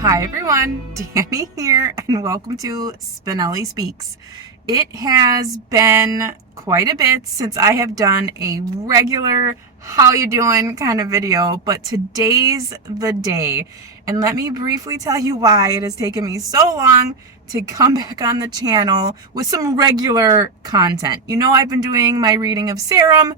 Hi everyone, Danny here, and welcome to Spinelli Speaks. It has been quite a bit since I have done a regular how you doing kind of video, but today's the day. And let me briefly tell you why it has taken me so long to come back on the channel with some regular content. You know, I've been doing my reading of Serum,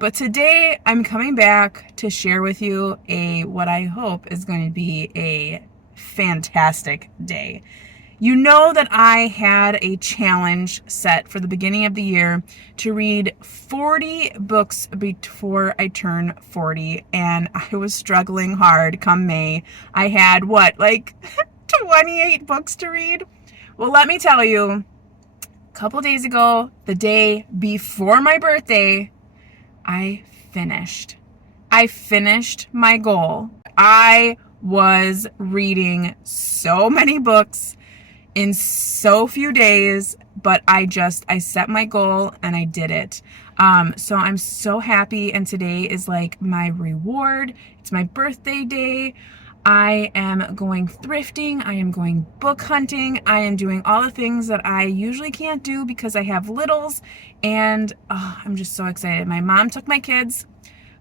but today I'm coming back to share with you what I hope is going to be a fantastic day. You know that I had a challenge set for the beginning of the year to read 40 books before I turn 40, and I was struggling hard come May. I had like 28 books to read? Well, let me tell you, a couple days ago, the day before my birthday, I finished my goal. I was reading so many books in so few days, but I set my goal and I did it. So I'm so happy, and today is like my reward. It's my birthday day. I am going thrifting. I am going book hunting. I am doing all the things that I usually can't do because I have littles, and I'm just so excited. My mom took my kids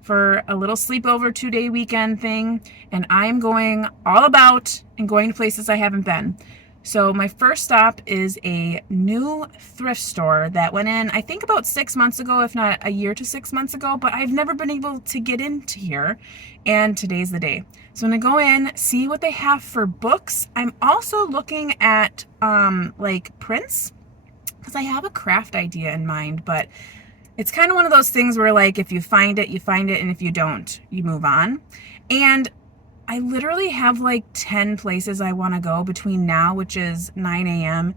for a little sleepover 2-day weekend thing, and I'm going all about and going to places I haven't been. So my first stop is a new thrift store that went in, I think about 6 months ago, if not a year to 6 months ago, but I've never been able to get into here, and today's the day. So I'm gonna go in, see what they have for books. I'm also looking at like prints, because I have a craft idea in mind, but it's kind of one of those things where, like, if you find it, and if you don't, you move on. And I literally have like 10 places I want to go between now, which is 9 a.m.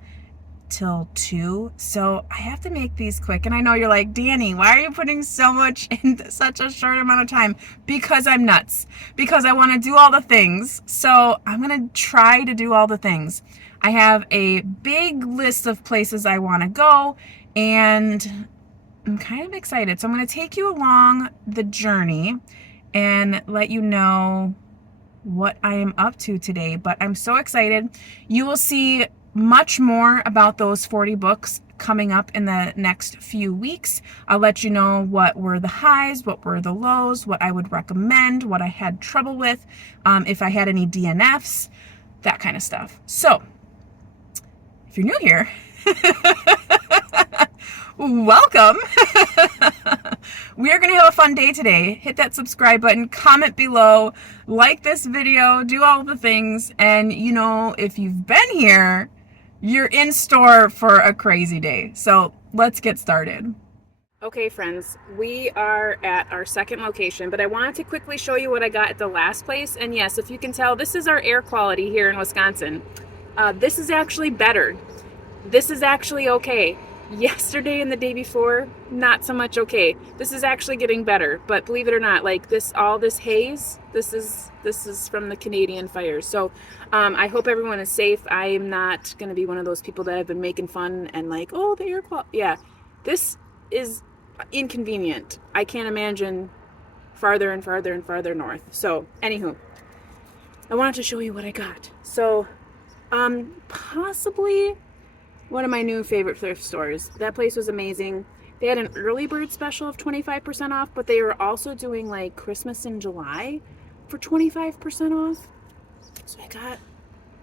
till 2. So I have to make these quick. And I know you're like, Danny, why are you putting so much in such a short amount of time? Because I'm nuts. Because I want to do all the things. So I'm going to try to do all the things. I have a big list of places I want to go, and I'm kind of excited. So I'm going to take you along the journey and let you know what I am up to today. But I'm so excited. You will see much more about those 40 books coming up in the next few weeks. I'll let you know what were the highs, what were the lows, what I would recommend, what I had trouble with, if I had any DNFs, that kind of stuff. So if you're new here, welcome. We are going to have a fun day today. Hit that subscribe button, comment below, like this video, do all the things. And you know, if you've been here, you're in store for a crazy day. So let's get started. Okay, friends, we are at our second location, but I wanted to quickly show you what I got at the last place. And yes, if you can tell, this is our air quality here in Wisconsin. This is actually better. This is actually okay. Yesterday and the day before, not so much okay. This is actually getting better, but believe it or not, like all this haze, this is from the Canadian fires. So I hope everyone is safe. I am not going to be one of those people that have been making fun and like, oh, the air quality. Yeah, this is inconvenient. I can't imagine farther and farther and farther north. So anywho, I wanted to show you what I got. So possibly one of my new favorite thrift stores. That place was amazing. They had an early bird special of 25% off, but they were also doing like Christmas in July for 25% off. So I got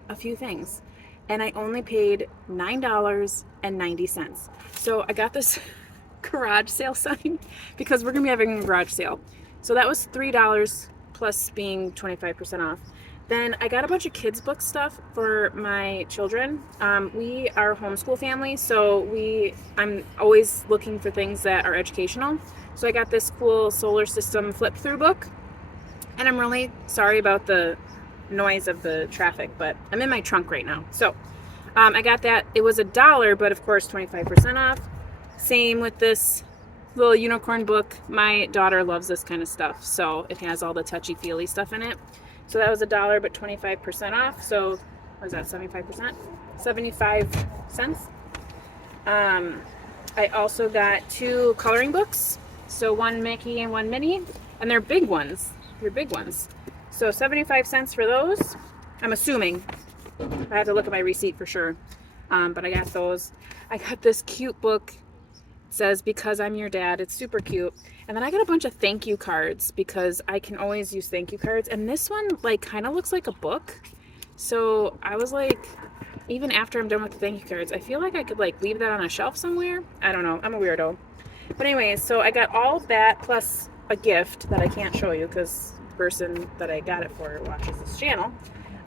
a few things, and I only paid $9.90. So I got this garage sale sign because we're gonna be having a garage sale. So that was $3 plus being 25% off. Then I got a bunch of kids book stuff for my children. We are a homeschool family, so I'm always looking for things that are educational. So I got this cool solar system flip through book, and I'm really sorry about the noise of the traffic, but I'm in my trunk right now. So I got that. It was $1, but of course 25% off. Same with this little unicorn book. My daughter loves this kind of stuff, so it has all the touchy-feely stuff in it. So that was $1, but 25% off. So what is that, 75%? 75 cents. I also got 2 coloring books. So one Mickey and one Minnie, and they're big ones. They're big ones. So 75 cents for those. I'm assuming. I have to look at my receipt for sure. But I got those. I got this cute book. It says, "Because I'm Your Dad." It's super cute. And then I got a bunch of thank you cards because I can always use thank you cards. And this one like kind of looks like a book. So I was like, even after I'm done with the thank you cards, I feel like I could like leave that on a shelf somewhere. I don't know. I'm a weirdo. But anyways, so I got all of that plus a gift that I can't show you because the person that I got it for watches this channel.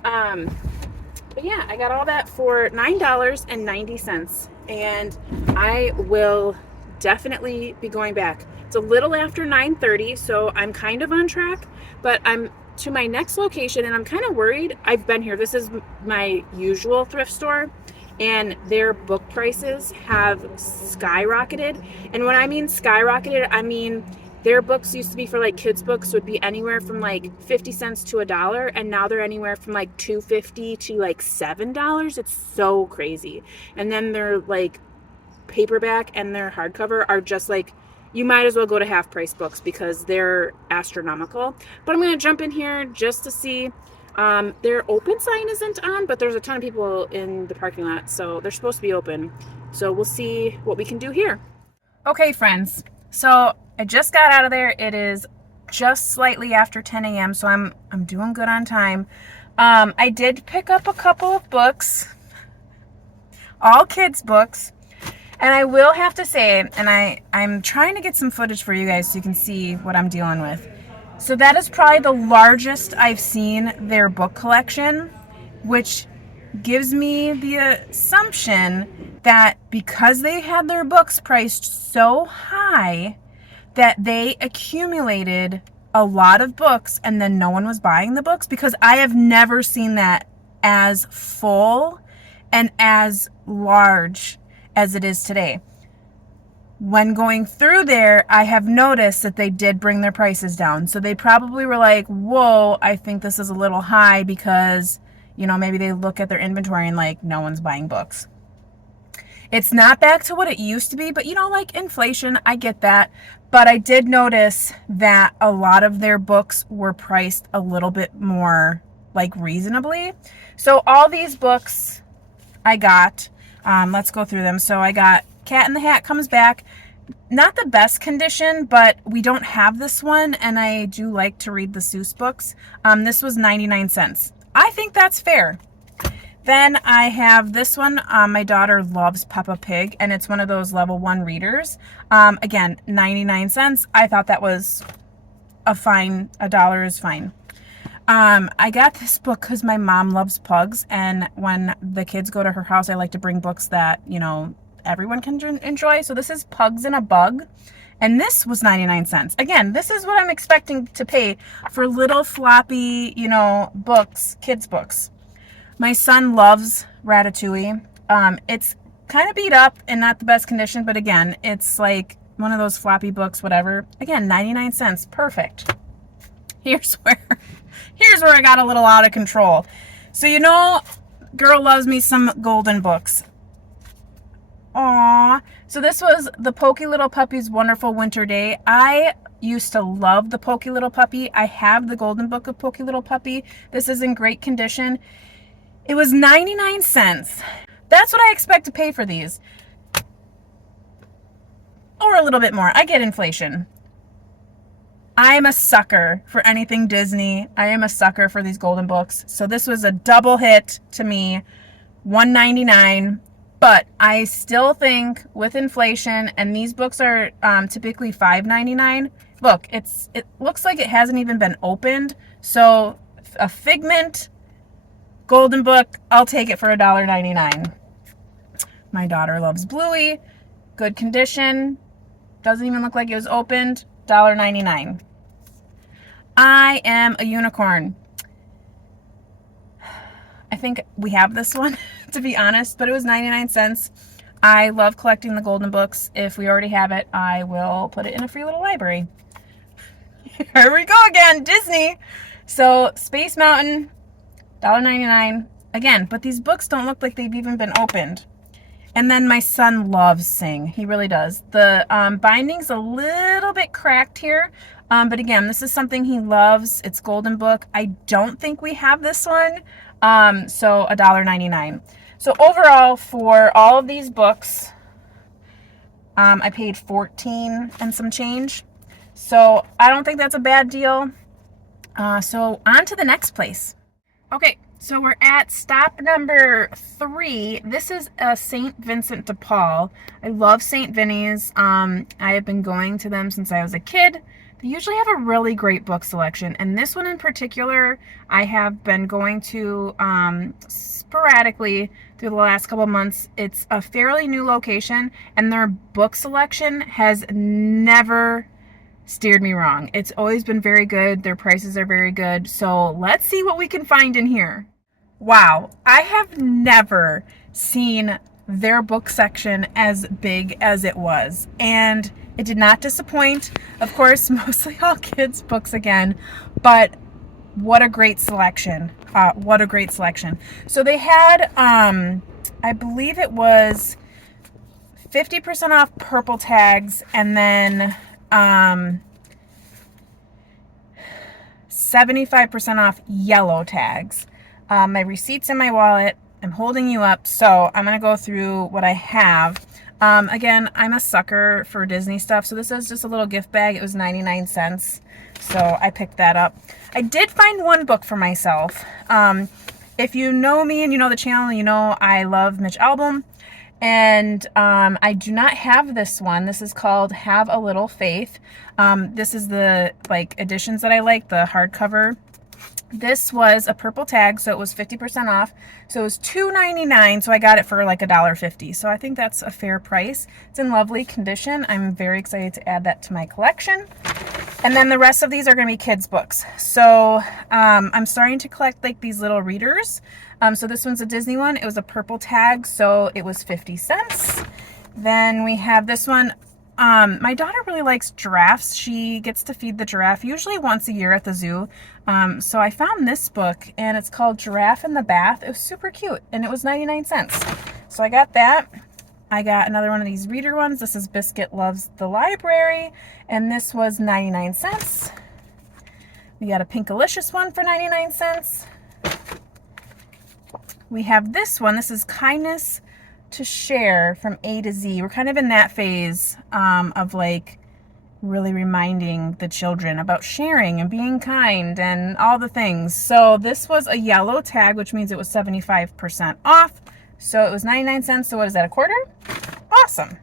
But yeah, I got all that for $9.90, and I will definitely be going back. It's a little after 9:30, so I'm kind of on track, but I'm to my next location, and I'm kind of worried. I've been here. This is my usual thrift store, and their book prices have skyrocketed. And when I mean skyrocketed, I mean their books used to be for like kids books would be anywhere from like 50 cents to $1, and now they're anywhere from like $2.50 to like $7. It's so crazy. And then their like paperback and their hardcover are just like, you might as well go to half price books because they're astronomical. But I'm going to jump in here just to see. Their open sign isn't on, but there's a ton of people in the parking lot, so they're supposed to be open. So we'll see what we can do here. Okay, friends. So I just got out of there. It is just slightly after 10 a.m., so I'm doing good on time. I did pick up a couple of books, all kids books, and I will have to say, and I'm trying to get some footage for you guys so you can see what I'm dealing with. So that is probably the largest I've seen their book collection, which gives me the assumption that because they had their books priced so high that they accumulated a lot of books and then no one was buying the books, because I have never seen that as full and as large as it is today. When going through there, I have noticed that they did bring their prices down. So they probably were like, whoa, I think this is a little high because, you know, maybe they look at their inventory and like, no one's buying books. It's not back to what it used to be, but you know, like inflation, I get that. But I did notice that a lot of their books were priced a little bit more like reasonably. So all these books I got, let's go through them. So I got Cat in the Hat Comes Back. Not the best condition, but we don't have this one, and I do like to read the Seuss books. This was 99 cents. I think that's fair. Then I have this one. My daughter loves Peppa Pig, and it's one of those level 1 readers. Again, 99 cents. I thought that was a dollar is fine. I got this book because my mom loves pugs, and when the kids go to her house, I like to bring books that, you know, everyone can enjoy. So this is Pugs in a Bug, and this was 99 cents. Again, this is what I'm expecting to pay for little floppy, you know, books, kids books. My son loves Ratatouille. It's kind of beat up and not the best condition, but again, it's like one of those floppy books, whatever. Again, 99 cents, perfect. Here's where I got a little out of control. So, you know, girl loves me some golden books. Aww. So this was the Pokey Little Puppy's Wonderful Winter Day. I used to love the Pokey Little Puppy. I have the golden book of Pokey Little Puppy. This is in great condition. It was 99 cents. That's what I expect to pay for these. Or a little bit more. I get inflation. I'm a sucker for anything Disney. I am a sucker for these golden books. So this was a double hit to me. $1.99. But I still think with inflation, and these books are typically $5.99. Look, it looks like it hasn't even been opened. So a Figment golden book, I'll take it for $1.99. My daughter loves Bluey. Good condition. Doesn't even look like it was opened. $1.99. I Am a Unicorn. I think we have this one, to be honest, but it was 99 cents. I love collecting the golden books. If we already have it, I will put it in a free little library. Here we go again, Disney. So Space Mountain, $1.99. Again, but these books don't look like they've even been opened. And then my son loves Sing. He really does. The binding's a little bit cracked here. But again, this is something he loves. It's golden book. I don't think we have this one. So $1.99. So overall, for all of these books, I paid $14 and some change. So I don't think that's a bad deal. So on to the next place. Okay, so we're at stop number 3. This is a St. Vincent de Paul. I love St. Vinny's. I have been going to them since I was a kid. They usually have a really great book selection, and this one in particular, I have been going to sporadically through the last couple of months. It's a fairly new location, and their book selection has never steered me wrong. It's always been very good. Their prices are very good. So let's see what we can find in here. Wow, I have never seen their book section as big as it was, and it did not disappoint. Of course, mostly all kids books again, but what a great selection. What a great selection. So they had, I believe it was 50% off purple tags, and then 75% off yellow tags. My receipt's in my wallet. I'm holding you up, so I'm going to go through what I have. Again, I'm a sucker for Disney stuff, so this is just a little gift bag. It was 99 cents, so I picked that up. I did find one book for myself. If you know me and you know the channel, you know I love Mitch Albom. And I do not have this one. This is called Have a Little Faith. This is the editions that I like, the hardcover. This was a purple tag, so it was 50% off. So it was $2.99, so I got it for like $1.50. So I think that's a fair price. It's in lovely condition. I'm very excited to add that to my collection. And then the rest of these are going to be kids' books. So I'm starting to collect like these little readers. So this one's a Disney one. It was a purple tag, so it was 50 cents. Then we have this one. My daughter really likes giraffes. She gets to feed the giraffe usually once a year at the zoo. So I found this book, and it's called Giraffe in the Bath. It was super cute, and it was 99 cents. So I got that. I got another one of these reader ones. This is Biscuit Loves the Library, and this was 99 cents. We got a Pinkalicious one for 99 cents. We have this one. This is Kindness to Share from A to Z. We're kind of in that phase of like really reminding the children about sharing and being kind and all the things. So this was a yellow tag, which means it was 75% off. So it was 99 cents. So what is that, a quarter? Awesome.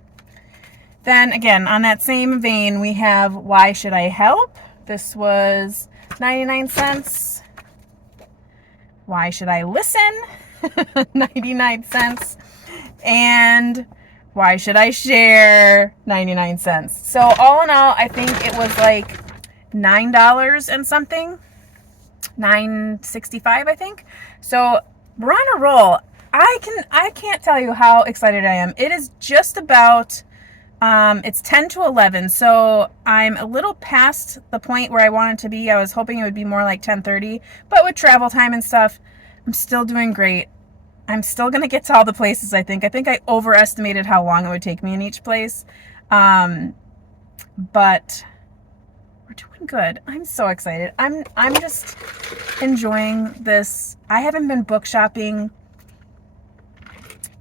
Then again, on that same vein, we have Why Should I Help? This was 99 cents. Why Should I Listen? 99 cents. And Why Should I Share? 99 cents. So all in all, I think it was like $9 and something. $9.65, I think. So we're on a roll. I can't tell you how excited I am. It is just about it's 10 to 11, so I'm a little past the point where I wanted to be. I was hoping it would be more like 10:30, but with travel time and stuff, I'm still doing great. I'm still going to get to all the places, I think. I think I overestimated how long it would take me in each place. But we're doing good. I'm so excited. I'm just enjoying this. I haven't been book shopping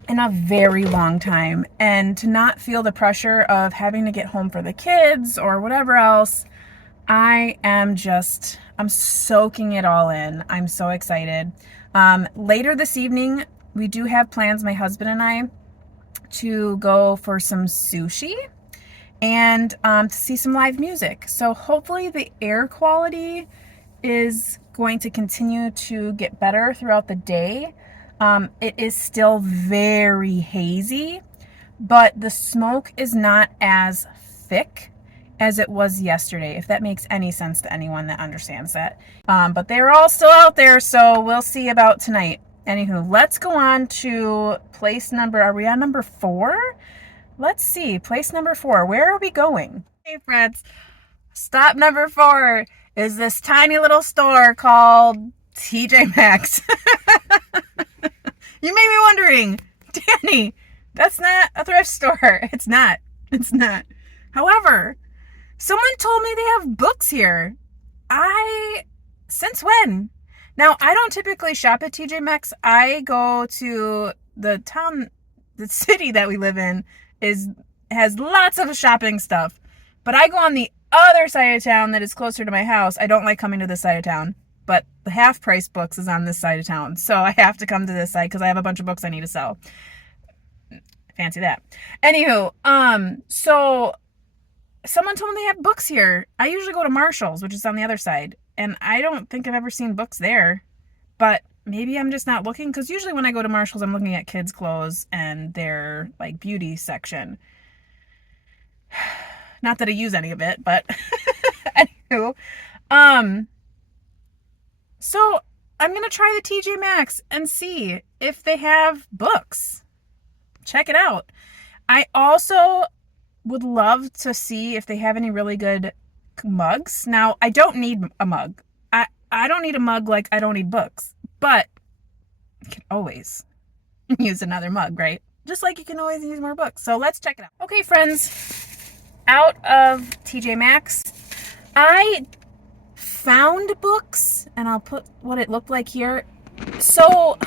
in a very long time, and to not feel the pressure of having to get home for the kids or whatever else, I'm soaking it all in. I'm so excited. Later this evening, we do have plans, my husband and I, to go for some sushi and to see some live music. So hopefully the air quality is going to continue to get better throughout the day. It is still very hazy, but the smoke is not as thick as it was yesterday, if that makes any sense to anyone that understands that. But they're all still out there, so we'll see about tonight. Anywho, let's go on to place number, are we on number 4? Let's see, place number 4. Where are we going? Hey friends, stop number 4 is this tiny little store called TJ Maxx. You may be wondering, Danny, that's not a thrift store. It's not. It's not. However, someone told me they have books here. Since when? Now, I don't typically shop at TJ Maxx. I go to the city that we live in has lots of shopping stuff. But I go on the other side of town that is closer to my house. I don't like coming to this side of town. But the half price books is on this side of town. So I have to come to this side because I have a bunch of books I need to sell. Fancy that. Anywho, so someone told me they have books here. I usually go to Marshall's, which is on the other side. And I don't think I've ever seen books there. But maybe I'm just not looking. Because usually when I go to Marshall's, I'm looking at kids' clothes and their like beauty section. Not that I use any of it, but anywho. So I'm going to try the TJ Maxx and see if they have books. Check it out. I also would love to see if they have any really good mugs. Now, I don't need a mug. I don't need a mug like I don't need books. But you can always use another mug, right? Just like you can always use more books. So let's check it out. Okay, friends. Out of TJ Maxx, I found books, and I'll put what it looked like here. So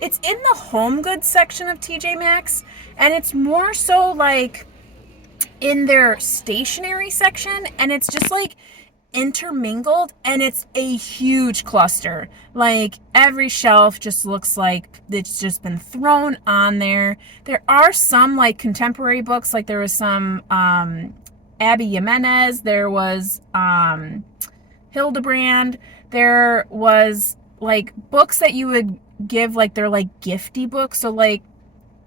it's in the home goods section of TJ Maxx, and it's more so like in their stationery section, and it's just like intermingled, and it's a huge cluster. Like every shelf just looks like it's just been thrown on there. There are some like contemporary books, like there was some Abby Jimenez, there was Hildebrand, there was like books that you would give, like they're like gifty books. So like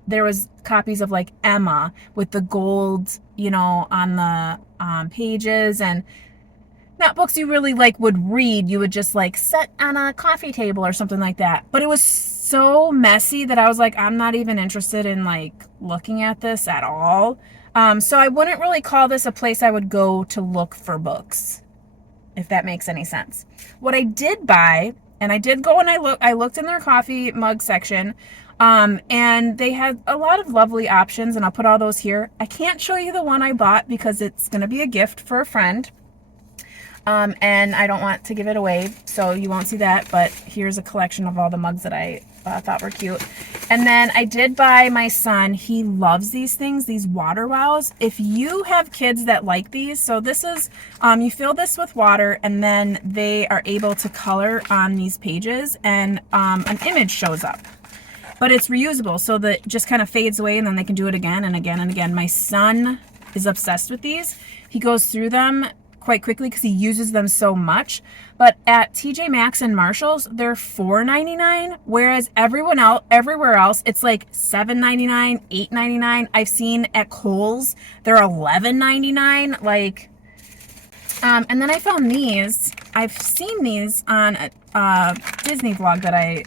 there was copies of like Emma with the gold, you know, on the pages, and not books you really like would read. You would just like set on a coffee table or something like that. But it was so messy that I was like, I'm not even interested in like looking at this at all. So I wouldn't really call this a place I would go to look for books, if that makes any sense. What I did buy, and I did go and I looked in their coffee mug section, and they had a lot of lovely options, and I'll put all those here. I can't show you the one I bought because it's going to be a gift for a friend. And I don't want to give it away, so you won't see that, but here's a collection of all the mugs that I thought were cute. And then I did buy my son, he loves these things, these water wows. If you have kids that like these, so this is, you fill this with water, and then they are able to color on these pages, and an image shows up. But it's reusable, so that it just kind of fades away, and then they can do it again and again and again. My son is obsessed with these. He goes through them quite quickly because he uses them so much. But at TJ Maxx and Marshall's, they're $4.99, whereas everywhere else it's like $7.99, $8.99. I've seen at Kohl's they're $11.99. Like, and then I found these. I've seen these on a Disney vlog that I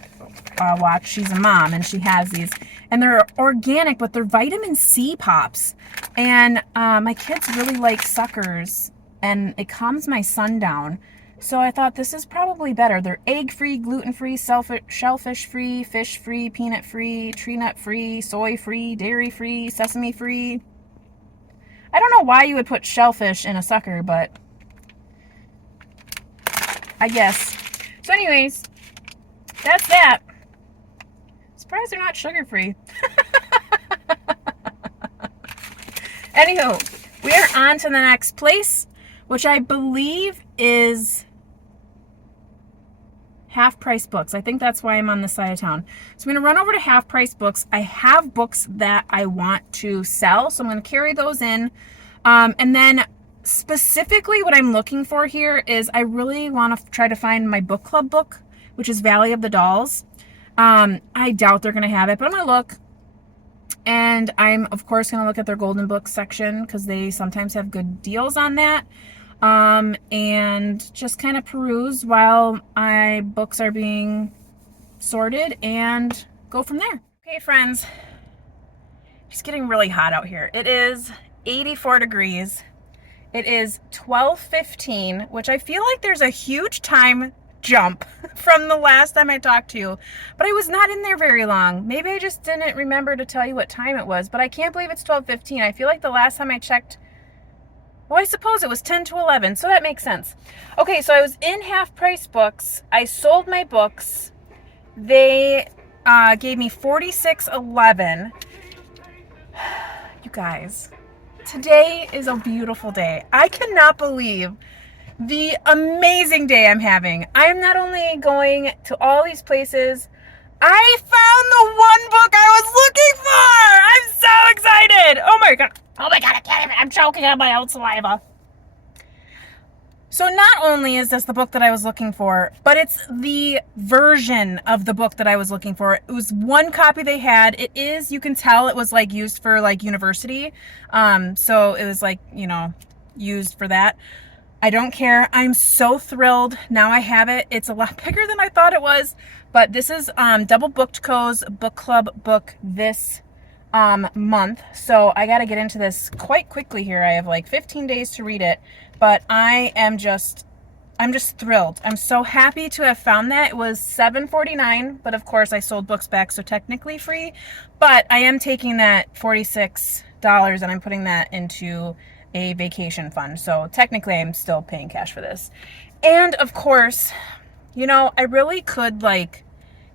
watch. She's a mom and she has these, and they're organic, but they're vitamin C pops. And my kids really like suckers, and it calms my son down. So I thought this is probably better. They're egg-free, gluten-free, shellfish-free, fish-free, peanut-free, tree nut-free, soy-free, dairy-free, sesame-free. I don't know why you would put shellfish in a sucker, but I guess. So anyways, that's that. Surprised they're not sugar-free. Anywho, we are on to the next place, which I believe is Half Price Books. I think that's why I'm on this side of town. So I'm going to run over to Half Price Books. I have books that I want to sell, so I'm going to carry those in. And then specifically what I'm looking for here is I really want to try to find my book club book, which is Valley of the Dolls. I doubt they're going to have it, but I'm going to look. And I'm, of course, going to look at their golden book section because they sometimes have good deals on that. And just kind of peruse while my books are being sorted and go from there. Okay, friends, it's getting really hot out here. It is 84 degrees. It is 12:15, which I feel like there's a huge time jump from the last time I talked to you, but I was not in there very long. Maybe I just didn't remember to tell you what time it was, but I can't believe it's 12:15. I feel like the last time I checked Well, I suppose it was 10 to 11, so that makes sense. Okay, so I was in half price books. I sold my books. They gave me $46.11. You guys, today is a beautiful day. I cannot believe the amazing day I'm having. I am not only going to all these places, I found the one book I was looking for. I'm so excited. Oh my God. Oh my God, I can't even, I'm choking on my own saliva. So not only is this the book that I was looking for, but it's the version of the book that I was looking for. It was one copy they had. It is, you can tell it was like used for like university. So it was like, you know, used for that. I don't care. I'm so thrilled. Now I have it. It's a lot bigger than I thought it was, but this is Double Booked Co's book club book this month. So I got to get into this quite quickly here. I have like 15 days to read it, but I'm just thrilled. I'm so happy to have found that. It was $7.49, but of course I sold books back, so technically free, but I am taking that $46 and I'm putting that into a vacation fund. So technically I'm still paying cash for this. And of course, you know, I really could like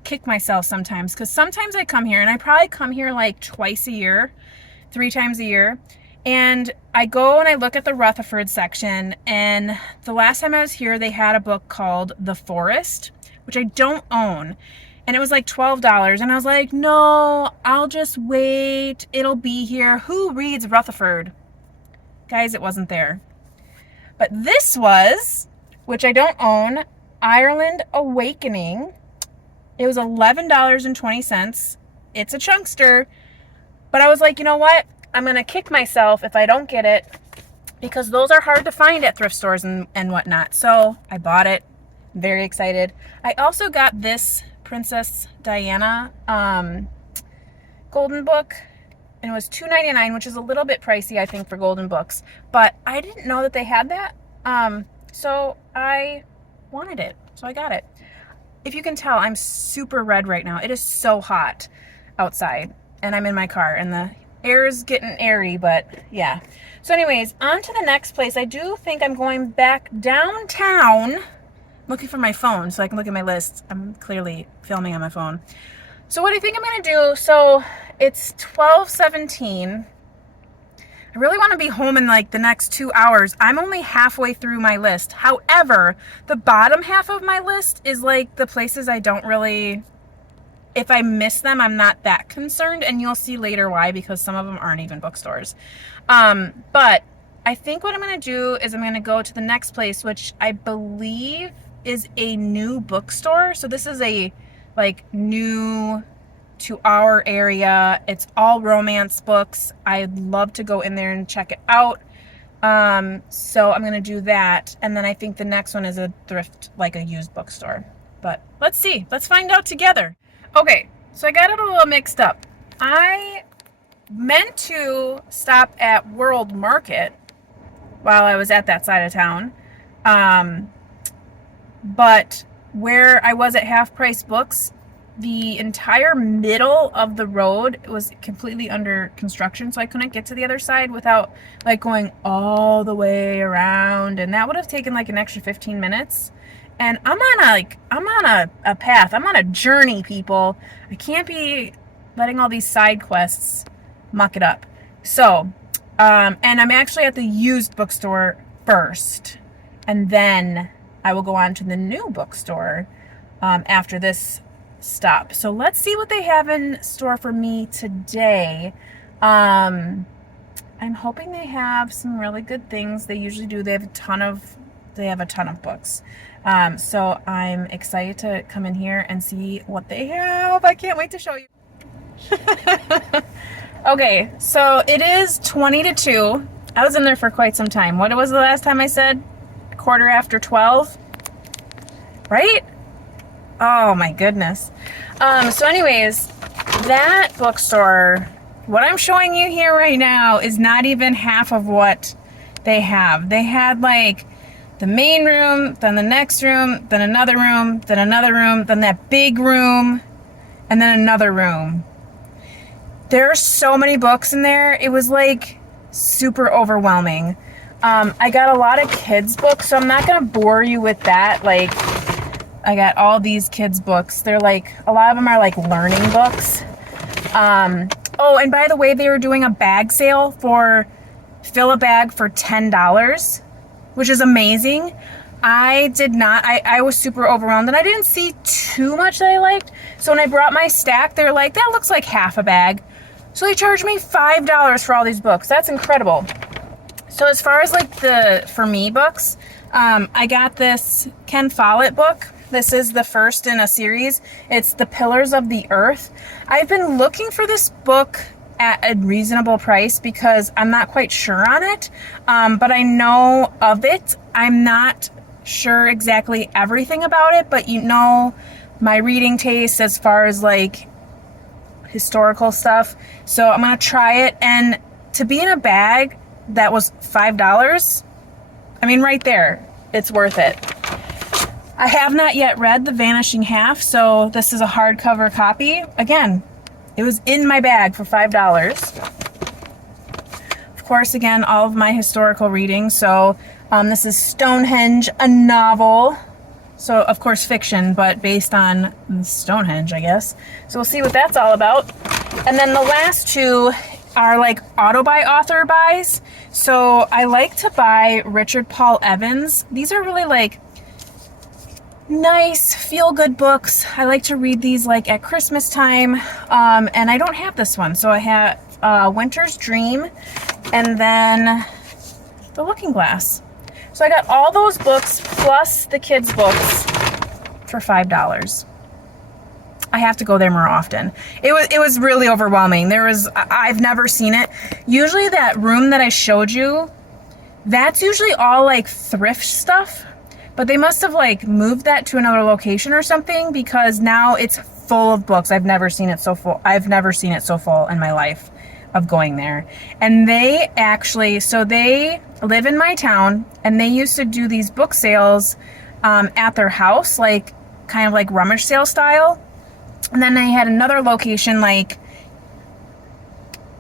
kick myself sometimes, because sometimes I come here and I probably come here like twice a year, 3 times a year, and I go and I look at the Rutherford section, and the last time I was here they had a book called The Forest, which I don't own, and it was like $12, and I was like, no, I'll just wait, it'll be here. Who reads Rutherford? Guys, it wasn't there. But this was, which I don't own, Ireland Awakening. It was $11.20. It's a chunkster, but I was like, you know what? I'm going to kick myself if I don't get it, because those are hard to find at thrift stores and whatnot. So I bought it. Very excited. I also got this Princess Diana golden book, and it was $2.99, which is a little bit pricey, I think, for golden books. But I didn't know that they had that, so I wanted it, so I got it. If you can tell, I'm super red right now. It is so hot outside, and I'm in my car, and the air is getting airy, but yeah. So anyways, on to the next place. I do think I'm going back downtown, looking for my phone so I can look at my list. I'm clearly filming on my phone. So what I think I'm going to do, so it's 12:17. I really want to be home in like the next 2 hours. I'm only halfway through my list. However, the bottom half of my list is like the places I don't really, if I miss them, I'm not that concerned. And you'll see later why, because some of them aren't even bookstores. But I think what I'm going to do is I'm going to go to the next place, which I believe is a new bookstore. So this is a like new to our area. It's all romance books. I'd love to go in there and check it out. So I'm gonna do that, and then I think the next one is a thrift, like a used bookstore. But let's see, let's find out together. Okay, so I got it a little mixed up. I meant to stop at World Market while I was at that side of town, but where I was at Half Price Books, the entire middle of the road was completely under construction, so I couldn't get to the other side without like going all the way around, and that would have taken like an extra 15 minutes. And I'm on a path. I'm on a journey, people. I can't be letting all these side quests muck it up. So, and I'm actually at the used bookstore first, and then I will go on to the new bookstore after this stop. So let's see what they have in store for me today. I'm hoping they have some really good things. They usually do. They have a ton of books. So I'm excited to come in here and see what they have. I can't wait to show you. Okay, so it is 20 to 2. I was in there for quite some time. What was the last time I said? 12:15? Right? Oh my goodness. So anyways, that bookstore, what I'm showing you here right now is not even half of what they have. They had like the main room, then the next room, then another room, then another room, then that big room, and then another room. There are so many books in there. It was like super overwhelming. I got a lot of kids books, so I'm not going to bore you with that. Like, I got all these kids books. They're like, a lot of them are like learning books. Oh, and by the way, they were doing a bag sale for fill a bag for $10, which is amazing. I was super overwhelmed and I didn't see too much that I liked. So when I brought my stack, they're like, that looks like half a bag. So they charged me $5 for all these books. That's incredible. So as far as like the For Me books, I got this Ken Follett book. This is the first in a series. It's The Pillars of the Earth. I've been looking for this book at a reasonable price because I'm not quite sure on it, but I know of it. I'm not sure exactly everything about it, but you know my reading taste as far as like historical stuff. So I'm gonna try it, and to be in a bag that was $5, I mean, right there, it's worth it. I have not yet read The Vanishing Half, so this is a hardcover copy. Again, it was in my bag for $5. Of course, again, all of my historical reading. So this is Stonehenge, a novel. So, of course, fiction, but based on Stonehenge, I guess. So we'll see what that's all about. And then the last two are like auto-buy author buys. So I like to buy Richard Paul Evans. These are really like nice feel-good books. I like to read these like at Christmas time, and I don't have this one, so I have Winter's Dream and then The Looking Glass. So I got all those books plus the kids books for $5. I have to go there more often. It was really overwhelming. I've never seen it. Usually that room that I showed you, that's usually all like thrift stuff. But they must have like moved that to another location or something, because now it's full of books. I've never seen it so full. I've never seen it so full in my life of going there. And they live in my town, and they used to do these book sales at their house, like kind of like rummage sale style. And then they had another location like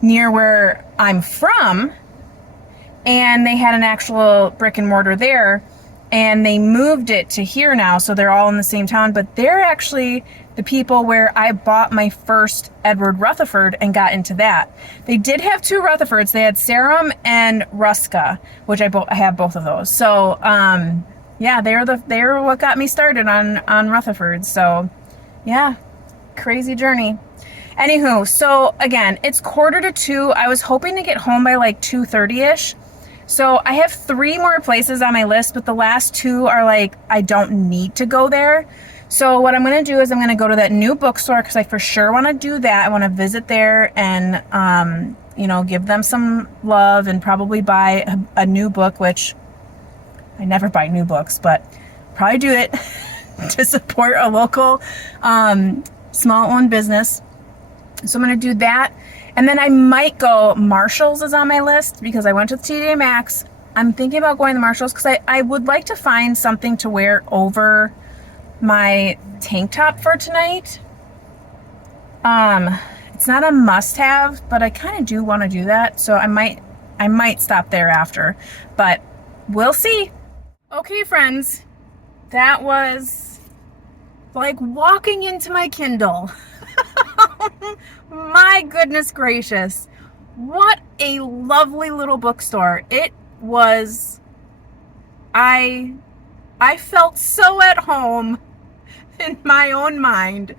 near where I'm from, and they had an actual brick and mortar there. And they moved it to here now, so they're all in the same town. But they're actually the people where I bought my first Edward Rutherford and got into that. They did have two Rutherfords. They had Sarum and Ruska, which I have both of those. So yeah, they're what got me started on Rutherfords. So yeah, crazy journey. Anywho, so again, it's 1:45. I was hoping to get home by like 2:30ish. So I have 3 more places on my list, but the last 2 are like, I don't need to go there. So what I'm going to do is I'm going to go to that new bookstore, because I for sure want to do that. I want to visit there and, give them some love and probably buy a new book, which I never buy new books, but probably do it to support a local small-owned business. So I'm going to do that. And then I might go, Marshall's is on my list because I went to the TJ Maxx. I'm thinking about going to Marshall's because I would like to find something to wear over my tank top for tonight. It's not a must-have, but I kind of do want to do that. So I might stop there after, but we'll see. Okay, friends, that was like walking into my Kindle. My goodness gracious, what a lovely little bookstore it was. I felt so at home in my own mind.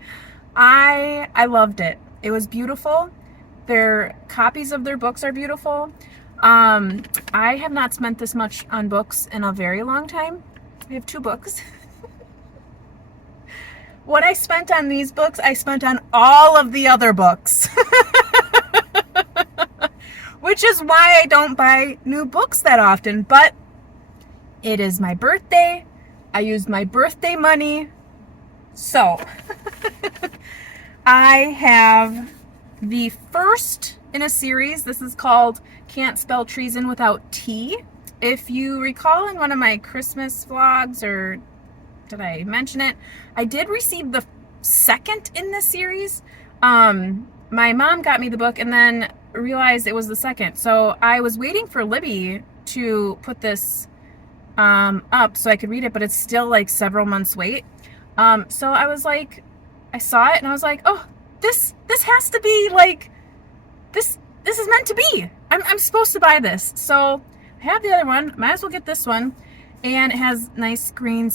I loved it. It was beautiful. Their copies of their books are beautiful. I have not spent this much on books in a very long time. I have 2 books. What I spent on these books, I spent on all of the other books. Which is why I don't buy new books that often. But it is my birthday. I used my birthday money. So, I have the first in a series. This is called Can't Spell Treason Without T. If you recall in one of my Christmas vlogs, or did I mention it? I did receive the second in this series. My mom got me the book and then realized it was the second. So I was waiting for Libby to put this up so I could read it, but it's still like several months wait. So I was like, I saw it and I was like, oh, this has to be like, this is meant to be. I'm supposed to buy this. So I have the other one, might as well get this one. And it has nice green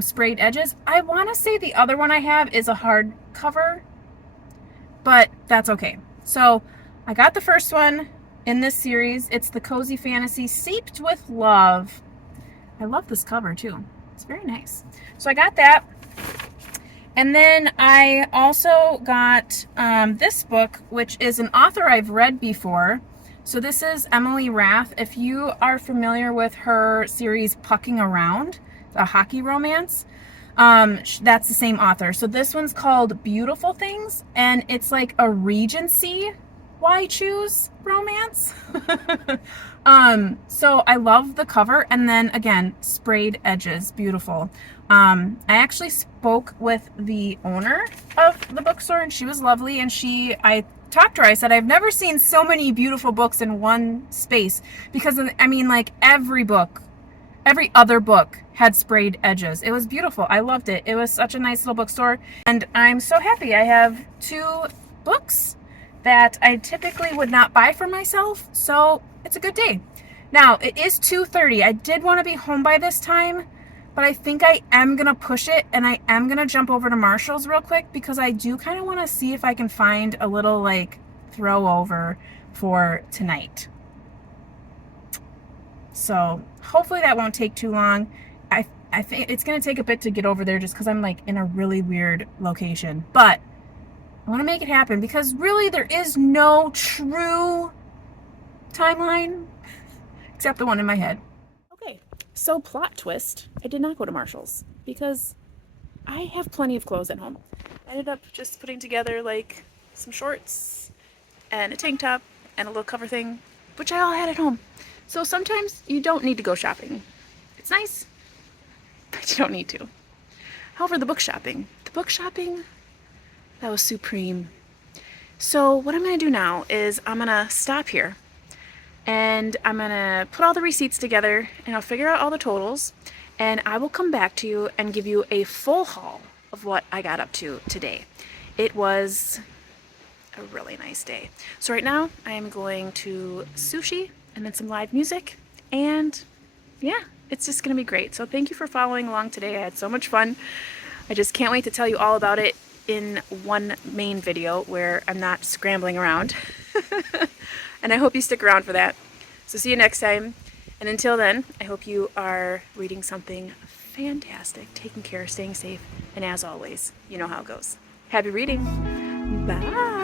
sprayed edges. I want to say the other one I have is a hardcover, but that's okay. So I got the first one in this series. It's the Cozy Fantasy Seeped with Love. I love this cover too. It's very nice. So I got that. And then I also got this book, which is an author I've read before. So this is Emily Rath. If you are familiar with her series Pucking Around, a hockey romance, that's the same author. So this one's called Beautiful Things, and it's like a Regency Why Choose romance. So I love the cover, and then again, sprayed edges, beautiful. I actually spoke with the owner of the bookstore, and she was lovely, and I talked to her. I said, I've never seen so many beautiful books in one space, because I mean, like every other book had sprayed edges. It was beautiful. I loved it. It was such a nice little bookstore, and I'm so happy. I have 2 books that I typically would not buy for myself, so it's a good day. Now, it is 2:30. I did want to be home by this time, but I think I am going to push it, and I am going to jump over to Marshall's real quick, because I do kind of want to see if I can find a little like throw over for tonight. So hopefully that won't take too long. I think it's going to take a bit to get over there, just because I'm like in a really weird location, but I want to make it happen, because really there is no true timeline except the one in my head. Okay, so plot twist, I did not go to Marshall's because I have plenty of clothes at home. I ended up just putting together like some shorts and a tank top and a little cover thing, which I all had at home. So sometimes you don't need to go shopping. It's nice, but you don't need to. However, the book shopping, that was supreme. So what I'm going to do now is I'm going to stop here, and I'm going to put all the receipts together, and I'll figure out all the totals, and I will come back to you and give you a full haul of what I got up to today. It was a really nice day. So right now I am going to sushi and then some live music, and yeah, it's just going to be great. So thank you for following along today. I had so much fun. I just can't wait to tell you all about it in one main video where I'm not scrambling around. And I hope you stick around for that. So see you next time. And until then, I hope you are reading something fantastic, taking care, staying safe, and as always, you know how it goes. Happy reading. Bye.